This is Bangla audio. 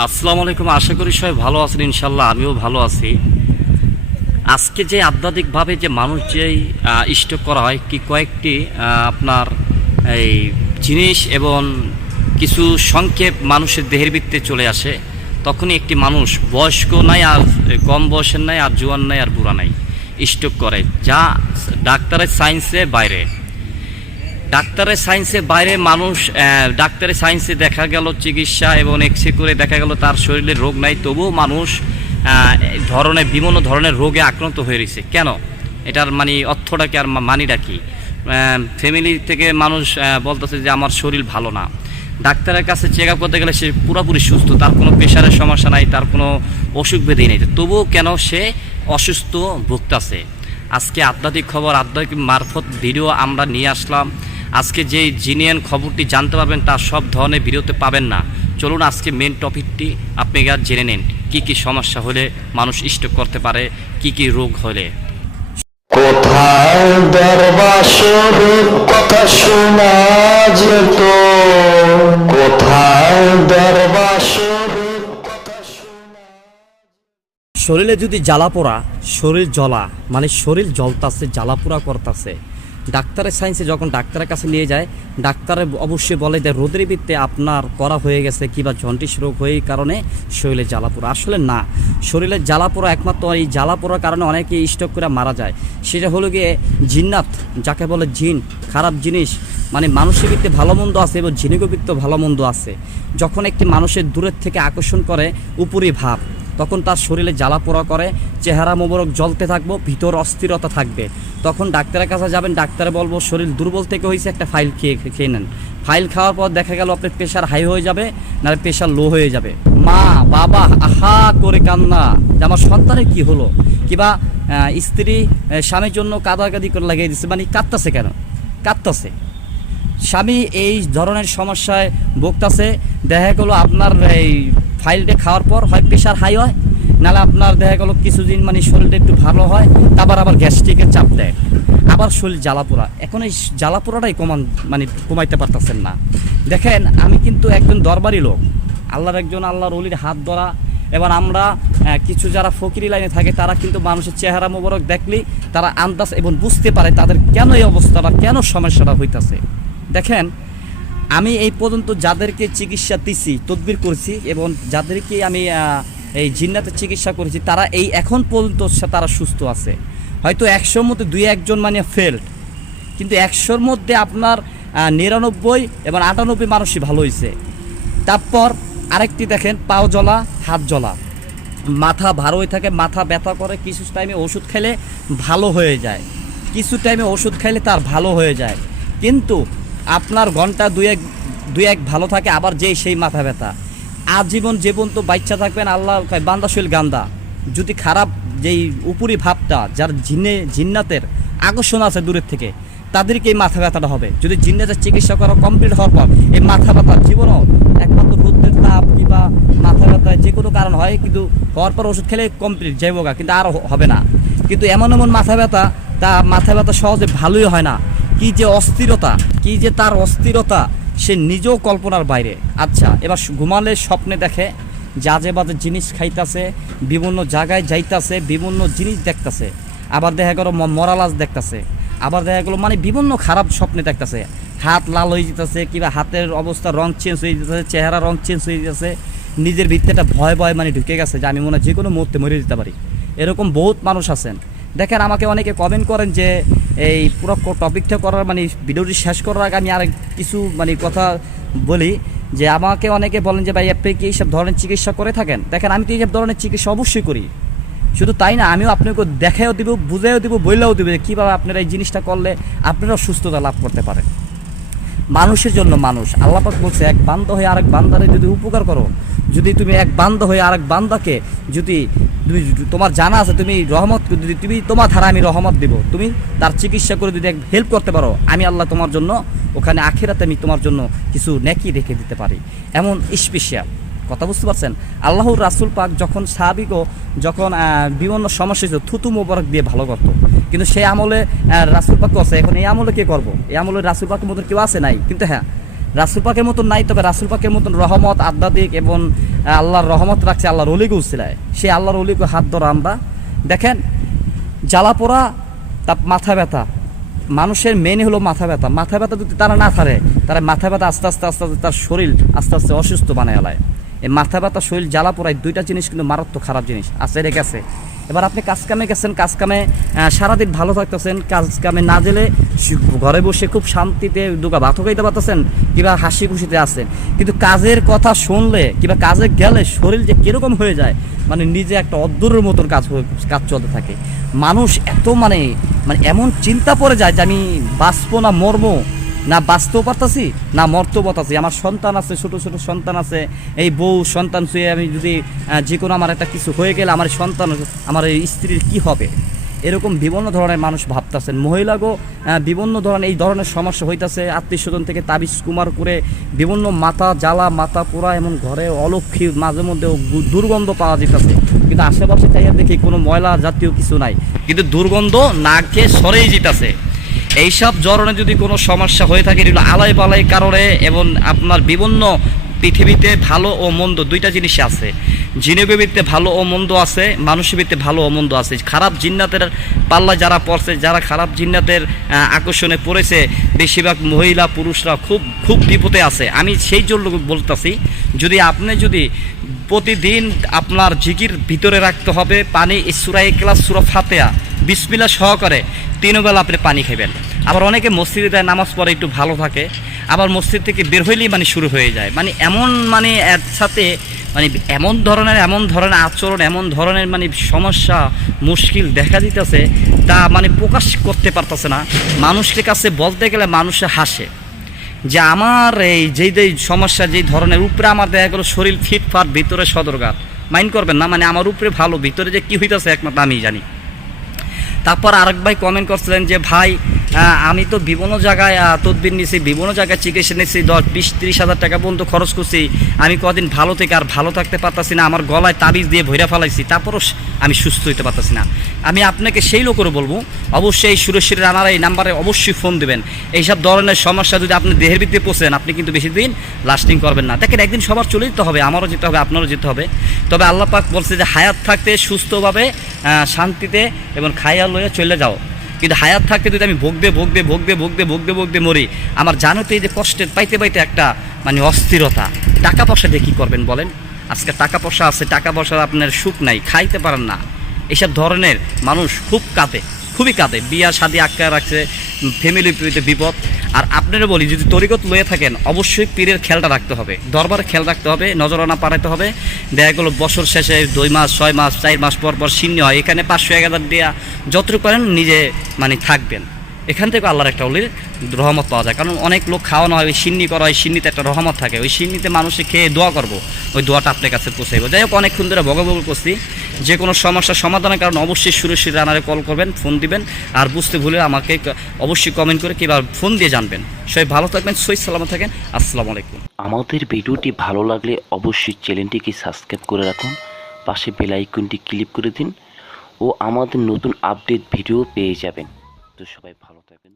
আসসালামু আলাইকুম, আশা করি সবাই ভালো আছেন ইনশাল্লাহ আমিও ভালো আছি। আজকে যে আধ্যাত্মিকভাবে যে মানুষ যেই স্টক করা হয়, কি কয়েকটি আপনার এই জিনিস এবং কিছু সংক্ষেপ মানুষের দেহের ভিত্তিতে চলে আসে, তখনই একটি মানুষ বয়স্ক নাই আর কম বয়সের নাই আর জোয়ান নাই আর বুড়া নাই, স্টক করে, যা ডাক্তারের সায়েন্সে বাইরে। ডাক্তারের সায়েন্সে বাইরে মানুষ ডাক্তারের সায়েন্সে দেখা গেল চিকিৎসা এবং এক্স করে দেখা গেল তার শরীরে রোগ নাই। তবুও মানুষ ধরনের, বিভিন্ন ধরনের রোগে আক্রান্ত হয়ে রয়েছে। কেন? এটার মানে অর্থটা কি আর মানিটা কি? ফ্যামিলি থেকে মানুষ বলতেছে যে আমার শরীর ভালো না। ডাক্তারের কাছে চেক আপ করতে গেলে সে পুরোপুরি সুস্থ, তার কোনো প্রেশারের সমস্যা নাই, তার কোনো অসুখ ব্যাধি নেই। তবুও কেন সে অসুস্থ ভুগতাছে? আজকে আধ্যাত্মিক খবর, আধ্যাত্মিক মারফত ভিডিও আমরা নিয়ে আসলাম। আজকে যে জিনিয়ান খবরটি জানতে পারবেন তার সব ধরনের ভিডিওতে পাবেন না। চলুন আজকে মেন টপিকটি আপনি আর জেনে নিন কি কি সমস্যা হলে মানুষ স্টক করতে পারে কি কি রোগ হলে। কোথায় দরবাসরের কথা শোনা যেত? কোথায় দরবাসরের শরীরে যদি জ্বালা পোড়া শরীর জ্বলা মানে শরীর জ্বলতাছে জ্বালা পোড়া করতেছে ডাক্তারের সায়েন্সে যখন ডাক্তারের কাছে নিয়ে যায়, ডাক্তারে অবশ্যই বলে যে, রোদের ভিত্তে আপনার করা হয়ে গেছে কিংবা জন্ডিস রোগ হয়ে কারণে শরীরে জ্বালা পোড়া। আসলে না। শরীরে জ্বালা পোড়া একমাত্র এই জ্বালা পোড়ার কারণে অনেকে স্টক করে মারা যায়। সেটা হলো গিয়ে জিন্নাত, যাকে বলে জিন, খারাপ জিনিস মানে মানুষের ভিত্তে ভালো মন্দ আছে এবং জিনিগো ভিত্তে ভালো মন্দ আছে। যখন একটি মানুষের দূরের থেকে আকর্ষণ করে, উপরি ভাব। তখন তার শরীরে জ্বালা পোড়া করে, চেহারা মোবরক জ্বলতে থাকব, ভিতর অস্থিরতা থাকবে। তখন ডাক্তারের কাছে যাবেন, ডাক্তারে বলব, শরীর দুর্বল থেকে হয়েছে, একটা ফাইল খেয়ে খেয়ে নেন। ফাইল খাওয়ার পর দেখা গেল আপনার প্রেশার হাই হয়ে যাবে না প্রেশার লো হয়ে যাবে। মা, বাবা, আহা করে কান্না। যে আমার সন্তানের কি হলো? কিবা স্ত্রী স্বামীর জন্য কাদাকাদি করে লাগিয়ে দিচ্ছে মানে কাঁদতেছে কেন? কাঁদতেছে। স্বামী এই ধরনের সমস্যায় ভুগতাছে। দেখা গেলো আপনার এই ফাইলটা খাওয়ার পর হয় প্রেশার হাই হয় নাহলে আপনার দেখা গেলো কিছুদিন মানে শরীরটা একটু ভালো হয়, তারপর আবার গ্যাস্ট্রিকের চাপ দেয়। আবার শরীর জ্বালাপোড়া। এখন এই জ্বালাপোড়াটাই কমান মানে কমাইতে পারতেছেন না। দেখেন, আমি কিন্তু একজন দরবারি লোক। আল্লাহর একজন আল্লাহর অলির হাত ধরা। এবার আমরা কিছু যারা ফকিরি লাইনে থাকে, তারা কিন্তু মানুষের চেহারা মোবারক দেখলেই তারা আন্দাজ এবং বুঝতে পারে তাদের কেন এই অবস্থাটা কেন সমস্যাটা হইতাছে। দেখেন আমি এই পর্যন্ত যাদেরকে চিকিৎসা দিছি, তদবির করেছি এবং যাদেরকে আমি এই জিন্নাতের চিকিৎসা করেছি, তারা এই এখন পর্যন্ত তারা সুস্থ আছে। হয়তো একশোর মধ্যে দুই একজন মানে ফেল্ড কিন্তু একশোর মধ্যে আপনার নিরানব্বই এবং আটানব্বই মানুষই ভালো হয়েছে তারপর আরেকটি দেখেন, পাও জ্বলা, হাত জ্বলা। মাথা ভার হয়ে থাকে, মাথা ব্যথা করে, কিছু টাইমে ওষুধ খেলে ভালো হয়ে যায়। কিছু টাইমে ওষুধ খাইলে তার ভালো হয়ে যায়। কিন্তু আপনার ঘণ্টা দুই এক দুই এক ভালো থাকে, আবার যেই সেই মাথা ব্যথা। আজীবন জীবন তো বাচ্চা থাকবেন আল্লাহ কয়, বান্দা শৈল গান্দা। যদি খারাপ যেই উপরি ভাবটা, যার জিন্নে জিন্নাতের আকর্ষণ আছে দূরের থেকে, তাদেরকে এই মাথা ব্যথাটা হবে। যদি জিন্নাতের চিকিৎসা করা কমপ্লিট হওয়ার পর, এই মাথা ব্যথা জীবনও একমাত্র রোদের তাপ কিংবা মাথা ব্যথা যে কোনো কারণ হয়, কিন্তু হওয়ার পর ওষুধ খেলে কমপ্লিট যাইব গা কিন্তু আর হবে না। কিন্তু এমন এমন মাথা ব্যথা, তা মাথা ব্যথা সহজে ভালোই হয় না। কি যে অস্থিরতা, কি যে তার অস্থিরতা, সে নিজেও কল্পনার বাইরে। আচ্ছা এবার ঘুমালে স্বপ্নে দেখে যা যে বাজে জিনিস খাইতাছে, বিভিন্ন জায়গায় যাইতাছে, বিভিন্ন জিনিস দেখতাছে। আবার দেখা গেলো মরালাজ দেখতাছে। আবার দেখা গেলো মানে বিভিন্ন খারাপ স্বপ্নে দেখতাছে। হাত লাল হয়ে যেতেছে, কিংবা হাতের অবস্থা রং চেঞ্জ হয়ে যেতেছে, চেহারা রং চেঞ্জ হয়ে যেতেছে। নিজের ভিত্তিটা ভয় ভয় মানে ঢুকে গেছে যে আমি মনে হয় যে কোনো মুহূর্তে মরে যেতে পারি। এরকম বহুত মানুষ আছেন। দেখেন আমাকে অনেকে কমেন্ট করেন যে এই পুরো টপিকটা করার মানে ভিডিওটি শেষ করার আগে আমি আর কিছু মানে কথা বলি যে আমাকে অনেকে বলেন যে ভাই আপনি কি এইসব ধরনের চিকিৎসা করে থাকেন? দেখেন আমি তো এইসব ধরনের চিকিৎসা অবশ্যই করি। শুধু তাই না, আমিও আপনাকে দেখাইও দিব বুঝাইও দিব বললেও দিব যে কীভাবে আপনারা এই জিনিসটা করলে আপনারাও সুস্থতা লাভ করতে পারেন। মানুষের জন্য মানুষ। আল্লাপাক বলছে, এক বান্ধ হয়ে আরেক বান্দারে যদি উপকার করো, যদি তুমি এক বান্ধ হয়ে আরেক বান্দাকে যদি তুমি তোমার জানা আছে, তুমি রহমত, যদি তুমি তোমার ধারা আমি রহমত দিব, তুমি তার চিকিৎসা করে যদি এক হেল্প করতে পারো, আমি আল্লাহ তোমার জন্য ওখানে আখেরাতে আমি তোমার জন্য কিছু নেকি রেখে দিতে পারি। এমন স্পেশাল কথা বুঝতে পারছেন? আল্লাহর রাসুল পাক যখন সাহাবিকও যখন বিভিন্ন সমস্যা ছিল থুতু মোবারক দিয়ে ভালো করতো। কিন্তু সেই আমলে রাসুল পাক আছে এখন এই আমলে কে করব? এই আমলে রাসুল পাকের মতো কেউ আছে নাই? কিন্তু হ্যাঁ রাসুল পাকের মতন নাই, তবে রাসুল পাকের মতন রহমত, আধ্যাত্মিক এবং আল্লাহর রহমত রাখছে আল্লাহর অলিকে উসিলায়। সেই আল্লাহর অলিকে হাত ধরা আমরা দেখেন, জ্বালা পোড়া তা মাথা ব্যথা। মানুষের মেনে হলো মাথা ব্যথা। মাথা ব্যথা যদি তারা না থারে তারা মাথা ব্যথা আস্তে আস্তে আস্তে আস্তে তার শরীর আস্তে আস্তে অসুস্থ বানায় আলায় এই মাথা ব্যথা, শরীর জ্বালা পোড়ায় দুইটা জিনিস কিন্তু মারাত্মক খারাপ জিনিস। আছে রেখে গেছে। এবার আপনি কাজ কামে গেছেন কাজ কামে সারাদিন ভালো থাকতেছেন কাজ কামে না গেলে ঘরে বসে খুব শান্তিতে দুগা ভাত খাইতে পারতেছেন, কিংবা হাসি খুশিতে আছেন। কিন্তু কাজের কথা শুনলে, কিংবা কাজে গেলে শরীর যে কীরকম হয়ে যায় মানে নিজে একটা অদ্দুরের মতন কাজ কাজ চলতে থাকে। মানুষ এত মানে মানে এমন চিন্তা পড়ে যায় যে আমি বাঁচবো না, মরবো। না বাঁচতেও পারতাছি, না মরতেও পারতাছি। আমার সন্তান আছে, ছোট ছোট সন্তান আছে। এই বউ, সন্তান শুয়ে আমি যদি যে কোনো আমার একটা কিছু হয়ে গেলে আমার সন্তান, আমার এই স্ত্রীর কি হবে? এরকম বিভিন্ন ধরনের মানুষ ভাবতেছেন। মহিলাগো বিভিন্ন ধরনের এই ধরনের সমস্যা হইতাছে। আত্মীয় স্বজন থেকে তাবিজ কুমার করে বিভিন্ন মাথা জ্বালা, মাথা পোড়া, এমন ঘরে অলক্ষী মাঝে মধ্যে দুর্গন্ধ পাওয়া যেতেছে। কিন্তু আশেপাশে চাইয়া দেখি কোনো ময়লা জাতীয় কিছু নাই। কিন্তু দুর্গন্ধ নাকে সরেই যেতেছে। এইসব ধরনের যদি কোনো সমস্যা হয়ে থাকে, এগুলো আলাই বালাই কারণে এবং আপনার বিভিন্ন পৃথিবীতে ভালো ও মন্দ দুইটা জিনিস আছে। জিনেবের ভিত্তিতে ভালো ও মন্দ আছে মানুষের ভিত্তিতে ভালো ও মন্দ আছে। খারাপ জিন্নাতের পাল্লা যারা পড়ছে, যারা খারাপ জিন্নাতের আকর্ষণে পড়েছে, বেশিরভাগ মহিলা, পুরুষরা খুব খুব বিপদে আছে। আমি সেই জন্য বলতেছি, যদি আপনি যদি প্রতিদিন আপনার জিকির ভিতরে রাখতে হবে, পানি সুরাই ক্লাস সুরা ফাতেয়া বিসমিল্লা সহকারে তিন বেলা আপনি পানি খাবেন আবার অনেকে মসজিদে দেয়, নামাজ পড়ে একটু ভালো থাকে, আবার মসজিদ থেকে বের হইলেই মানে শুরু হয়ে যায়। মানে এমন মানে এর সাথে মানে এমন ধরনের এমন ধরনের আচরণ, এমন ধরনের মানে সমস্যা, মুশকিল দেখা দিতেছে, তা মানে প্রকাশ করতে পারতেছে না। মানুষের কাছে বলতে গেলে মানুষে হাসে যে আমার এই যেই যেই সমস্যা, যেই ধরনের, উপরে আমার দেখা গেলো শরীর ফিটফাট, ভিতরে সদরঘাত। মাইন্ড করবেন না মানে আমার উপরে ভালো, ভিতরে যে কী হইতেছে একমাত্র আমি জানি। তারপর আরেক ভাই কমেন্ট করছিলেন যে ভাই আমি তো বিভিন্ন জায়গায় তদবির নিছি, বিভিন্ন জায়গায় চিকিৎসা নিচ্ছি দশ, বিশ, ত্রিশ হাজার টাকা পর্যন্ত খরচ করছি। আমি কদিন ভালো থেকে আর ভালো থাকতে পারতাছি না, আমার গলায় তাবিজ দিয়ে ভৈরা ফেলাইছি, তারপরও আমি সুস্থ হইতে পারতাছি না। আমি আপনাকে সেই লোকেরও বলব, অবশ্যই সুরক্ষিত রানার এই নাম্বারে অবশ্যই ফোন দেবেন। এইসব ধরনের সমস্যা যদি আপনি দেহের ভিত্তিতে পোষেন আপনি কিন্তু বেশি দিন লাস্টিং করবেন না। দেখেন, একদিন সবার চলে যেতে হবে, আমারও যেতে হবে, আপনারও যেতে হবে। তবে আল্লাহ পাক বলছে যে, হায়াত থাকতে সুস্থভাবে শান্তিতে এবং খাইয়া লইয়া চলে যাও। কিন্তু হায়াত থাকতে যদি আমি ভোগবে ভোগবে ভোগবে ভোগবে ভোগবে ভোগবে মরি, আমার জানতে যে কষ্টের, পাইতে পাইতে একটা মানে অস্থিরতা। টাকা পয়সা দিয়ে কী করবেন বলেন? আজকে টাকা পয়সা আছে, টাকা পয়সার আপনার সুখ নাই, খাইতে পারেন না। এসব ধরনের মানুষ খুব কাঁদে, খুবই কাঁদে। বিয়া, শাদি আটকায় রাখছে ফ্যামিলি বিপদ। আপনারা বলি, যদি তরিকত লয়ে থাকেন, অবশ্যই পীরের খেয়ালটা রাখতে হবে। দরবার খেয়াল রাখতে হবে, নজরানা পাঠাতে হবে। দেখা গেলো বছর শেষে, দুই মাস, ছয় মাস, চার মাস পর পর শূন্য হয়। এখানে পাঁচশো, এক হাজার দেওয়া যতটুকু পারেন নিজে মানে থাকবেন। এখান থেকে আল্লাহর একটা অলির রহমত পাওয়া যায়। কারণ অনেক লোক খাওয়ানো হয়, ওই সিন্নি করা হয় সিন্নিতে একটা রহমত থাকে। ওই সিন্নিতে মানুষে খেয়ে দোয়া করব, ওই দোয়াটা আপনার কাছে পৌঁছাইব। যাই হোক, অনেকক্ষণ ধরে বগবগ করছি। যে কোনো সমস্যার সমাধানের কারণে অবশ্যই সুরক্ষিত রানারে কল করবেন, ফোন দিবেন। আর বুঝতে ভুলে আমাকে অবশ্যই কমেন্ট করে কিংবা ফোন দিয়ে জানবেন। সবাই ভালো থাকবেন, সই সালামত থাকেন। আসসালামু আলাইকুম। আমাদের ভিডিওটি ভালো লাগলে অবশ্যই চ্যানেলটিকে সাবস্ক্রাইব করে রাখুন, পাশে বেল আইকনটি ক্লিক করে দিন ও আমাদের নতুন আপডেট ভিডিও পেয়ে যাবেন। তো সবাই ভালো থাকবেন